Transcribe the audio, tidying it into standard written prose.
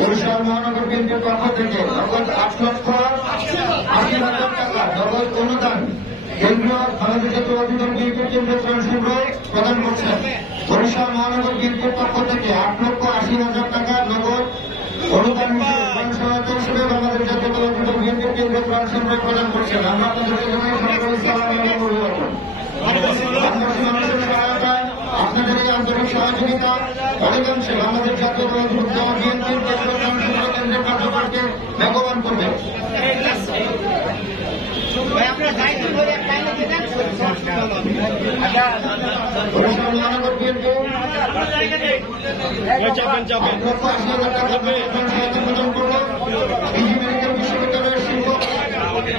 বরিশাল মহানগর বিএনপির পক্ষ থেকে নগদ 8,80,000 টাকা নগদ অনুদান কেন্দ্রীয় বাংলাদেশ জাতীয়তাবাদী বিএনপির কেন্দ্রীয় সংসদ প্রদান করছেন। বরিশাল মহানগর বিএনপির পক্ষ থেকে 8,80,000 টাকা নগদ অনুদান সহায়তা হিসেবে বাংলাদেশ জাতীয়তাবাদী বিএনপির কেন্দ্রীয় সংসদ প্রদান করছেন। আমরা আপনাদেরকে সহায়তায় আপনাদের এই আন্তরিক সহযোগিতা অধিকাংশে বাংলাদেশ জাতীয়তাবাদী বিএনপির কেন্দ্রীয় সংসদীয় কেন্দ্রের কার্যকরকে বেগবান করবে। বরিশাল মহানগর বিএনপি 8,80,000 টাকা প্রদান করবে।